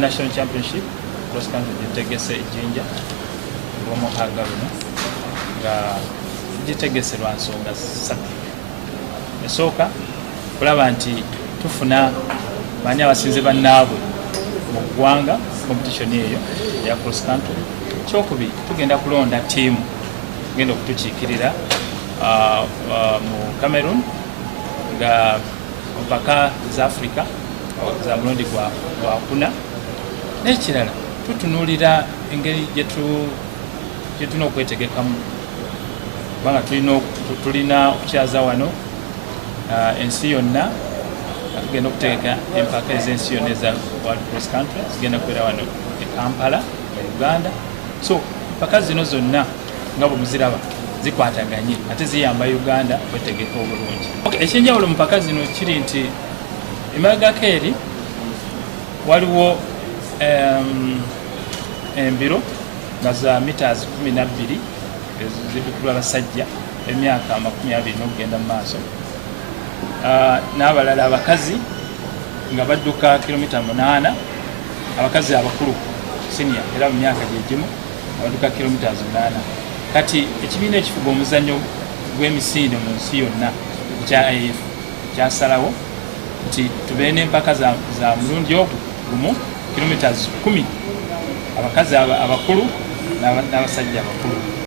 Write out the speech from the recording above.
Uganda National Championship cross country gitegese ejjinja olw'omukaaga luno nga gitegese lwa nsonga ssatu. Esooka kulaba nti tufuna bani abasinze bannaabwe mu ggwanga competition eyo eya cross country. Kyokubiri tugenda kulonda ttiimu genda okutukiikirira mu Cameroon nga mpaka za Africa za mulundi gwa kuna. N'ekirala tutunuulira engeri gyetulina okwetegekamu kubanga tulina okukyaza wano ensi yonna nga tugenda okutegeka empaka ez'ensi yonna eza World Cross Country zigenda kubeera wano e Kampala mu Uganda. So empaka zino zonna nga bwe muziraba zikwataganye ate ziyamba Uganda okwetegeka obulungi. Ekyenjawulo mu mpaka zino kiri nti emabegako eri waliwo embiro nga za meters 12 zibikulwa abasajja emyaka 20 n'okugenda mu maaso, n'abalala abakazi nga badduka kilomita 8, abakazi abakulu senior era mu myaka gyegimu abadduka kilomita 8. Kati ekibiina ekifuga omuzannyo gw'emisinde mu nsi yonna kya AF kyasalawo nti tubeere n'empaka za mulundi ogwo gumu kilomita 10 abakazi abakulu n'abasajja abakulu.